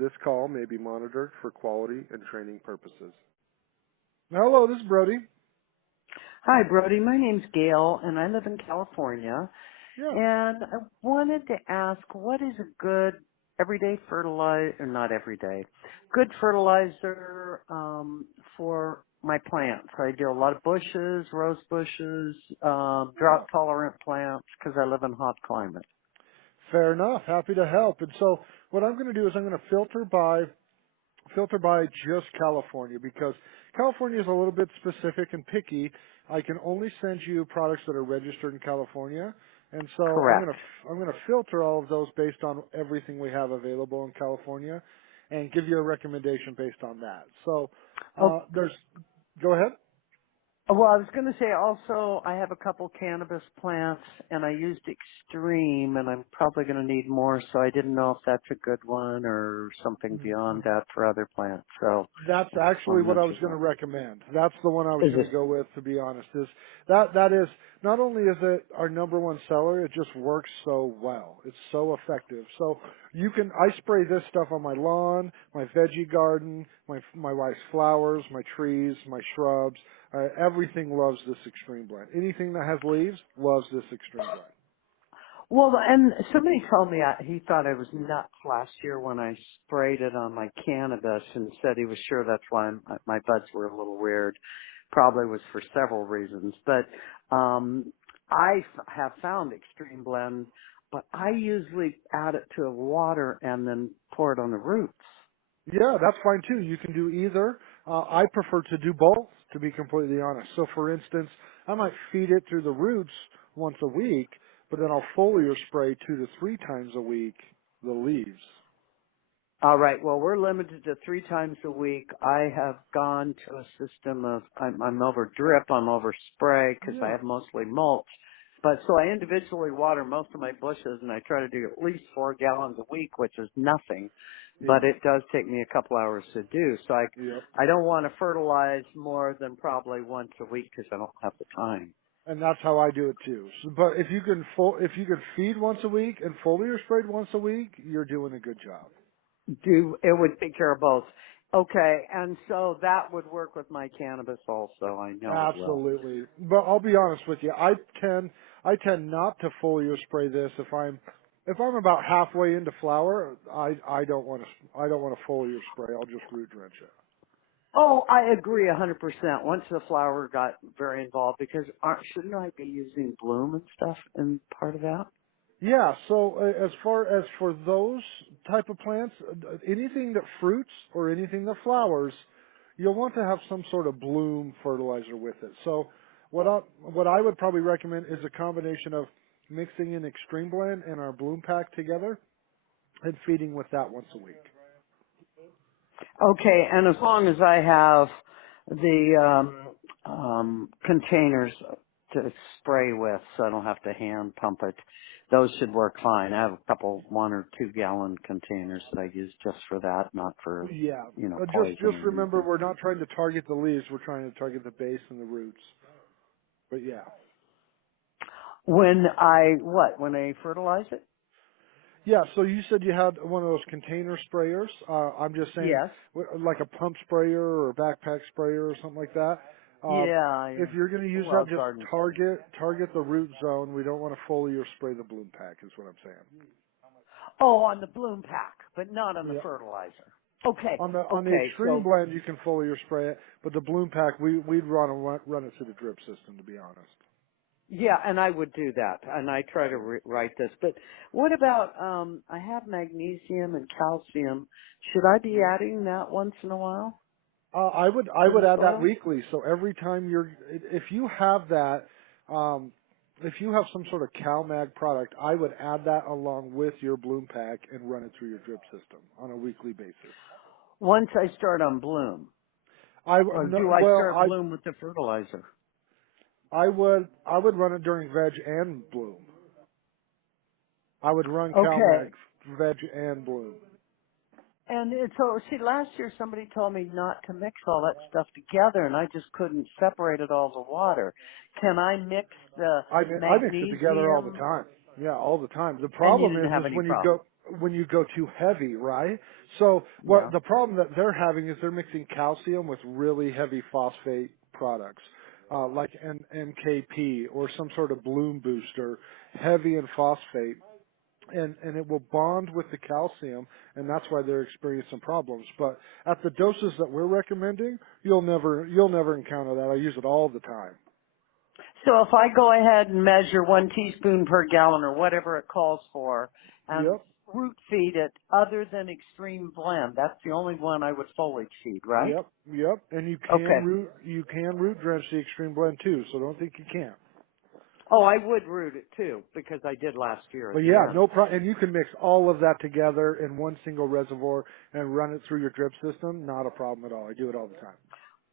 This call may be monitored for quality and training purposes. Hello, this is Brody. Hi, Brody. My name's Gail, and I live in California. Yeah. And I wanted to ask, what is a good everyday fertilizer, or not everyday, good fertilizer for my plants? I do a lot of bushes, rose bushes, Yeah. drought-tolerant plants, because I live in hot climate. Fair enough. Happy to help. And so what I'm going to do is I'm going to filter by just California because California is a little bit specific and picky. I can only send you products that are registered in California. And so Correct. I'm going to filter all of those based on everything we have available in California and give you a recommendation based on that. So go ahead. Well, I was going to say also I have a couple cannabis plants, and I used Extreme, and I'm probably going to need more, so I didn't know if that's a good one or something beyond that for other plants. So That's I just actually want to what I mention was going to that. recommend. That's the one I was Is going it? to go with, to be honest. Is that is not only is it our number one seller, it just works so well. It's so effective. So I spray this stuff on my lawn, my veggie garden, my wife's flowers, my trees, my shrubs. Everything loves this extreme blend. Anything that has leaves loves this extreme blend. Well, and somebody told me he thought I was nuts last year when I sprayed it on my cannabis and said he was sure that's why my buds were a little weird. Probably was for several reasons. But have found Extreme Blend, but I usually add it to water and then pour it on the roots. Yeah, that's fine too. You can do either. I prefer to do both, to be completely honest. So for instance, I might feed it through the roots once a week, but then I'll foliar spray 2 to 3 times a week the leaves. All right. Well, we're limited to 3 times a week. I have gone to a system of I'm over drip, I'm over spray because I Yeah. have mostly mulch. But so I individually water most of my bushes, and I try to do at least 4 gallons a week, which is nothing, but Yeah. it does take me a couple hours to do. So Yep. I don't want to fertilize more than probably once a week because I don't have the time. And that's how I do it too. So, but if you can feed once a week and foliar sprayed once a week, you're doing a good job. It would take care of both. Okay, and so that would work with my cannabis also. I know it will. Absolutely. But I'll be honest with you. I tend not to foliar spray this if I'm about halfway into flower. I don't want to foliar spray. I'll just root drench it. Oh, I agree 100%. Once the flower got very involved, because shouldn't I be using bloom and stuff in part of that? Yeah. So as far as for those type of plants, anything that fruits or anything that flowers, you'll want to have some sort of bloom fertilizer with it. So what I would probably recommend is a combination of mixing in Extreme Blend and our bloom pack together and feeding with that once a week. Okay, and as long as I have the containers to spray with, so I don't have to hand pump it, those should work fine. I have a couple 1 or 2 gallon containers that I use just for that, not for Yeah. Just poison or remember, anything. we're not trying to target the leaves. We're trying to target the base and the roots. But yeah. When I fertilize it? Yeah, so you said you had one of those container sprayers. I'm just saying, Yes. like a pump sprayer or a backpack sprayer or something like that. Yeah. If you're going to use Well, that, just garden. target the root zone. We don't want to foliar spray the bloom pack, is what I'm saying. Oh, on the bloom pack, but not on the Yeah. fertilizer. Okay. On the Okay. extreme So blend, you can foliar spray it, but the bloom pack, we'd run it through the drip system, to be honest. yeah, and I would do that, and I try to write this. But what about? I have magnesium and calcium. Should I be adding that once in a while I in would the add that soil? weekly. So every time if you have that, if you have some sort of CalMag product, I would add that along with your bloom pack and run it through your drip system on a weekly basis. Once I start on bloom, or No, do I well, start bloom with the fertilizer? I would run it during veg and bloom. I would run Okay. CalMag veg and bloom. And so, see, last year somebody told me not to mix all that stuff together, and I just couldn't separate it all to water. Can I mix the I mix it together all the magnesium? time. Yeah, all the time. The And you problem didn't is have any when you go problem. when you go too heavy, right? So what Yeah. the problem that they're having is they're mixing calcium with really heavy phosphate products, like NKP or some sort of bloom booster, heavy in phosphate, and it will bond with the calcium, and that's why they're experiencing problems. But at the doses that we're recommending, you'll never encounter that. I use it all the time. So if I go ahead and measure 1 teaspoon per gallon or whatever it calls for and Yep, root feed it other than extreme blend, that's the only one I would foliage feed, right? yep. And Okay. you can root drench the extreme blend too, so don't think you can't. Oh, I would root it too because I did last year But at the yeah, end. no problem. And you can mix all of that together in one single reservoir and run it through your drip system. Not a problem at all. I do it all the time.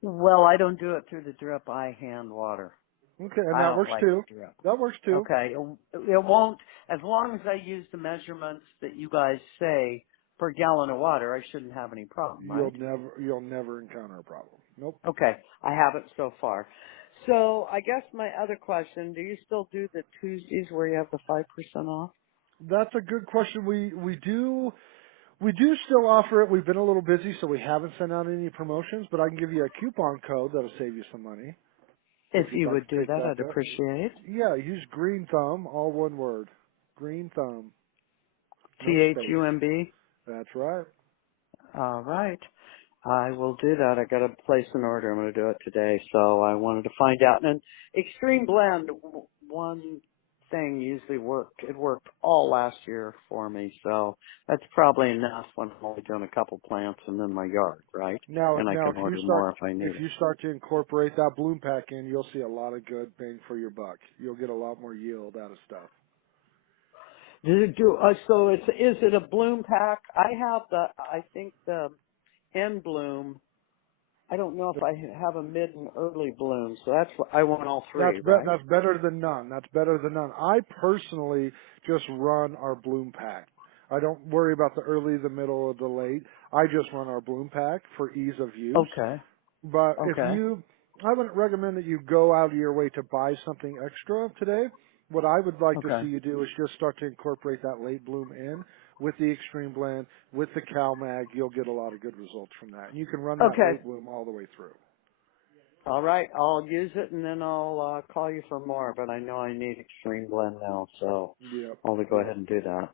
Well, I don't do it through the drip. I hand water. Okay, and I that don't works like too. the drip. That works too. Okay. It won't, as long as I use the measurements that you guys say per gallon of water, I shouldn't have any problem, right? You'll never encounter a problem. Nope. Okay, I have it so far. So I guess my other question, do you still do the Tuesdays where you have the 5% off? That's a good question. We do still offer it. We've been a little busy, so we haven't sent out any promotions, but I can give you a coupon code that'll save you some money if If you'd you like would to do take that, that. I'd appreciate. Yeah, use Green Thumb, all one word. Green Thumb, no space. THUMB? That's right. All right. I will do that. I got to place an order. I'm going to do it today. So I wanted to find out. And Extreme Blend, one thing usually worked. It worked all last year for me. So that's probably enough when I'm only doing a couple plants and in my yard, right? Now, And I now can order more if I need if it. you start to incorporate that bloom pack in, you'll see a lot of good bang for your buck. You'll get a lot more yield out of stuff. So is it a bloom pack? I have I think the end bloom. I don't know if I have a mid and early bloom. So that's what I want all three, right? That's better than none. That's better than none. I personally just run our bloom pack. I don't worry about the early, the middle, or the late. I just run our bloom pack for ease of use. Okay. But Okay. I wouldn't recommend that you go out of your way to buy something extra today. What I would like to Okay. see you do is just start to incorporate that late bloom in with the extreme blend, with the Cal Mag. You'll get a lot of good results from that. And you can run that Okay. late bloom all the way through. All right. I'll use it and then I'll call you for more. But I know I need extreme blend now, so Yep, I'll go yep. ahead and do that.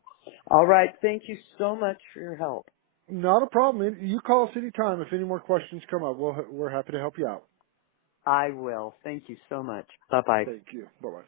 All right. Thank you so much for your help. Not a problem. You call us anytime if any more questions come up. We're happy to help you out. I will. Thank you so much. Bye bye. Thank you. Bye-bye.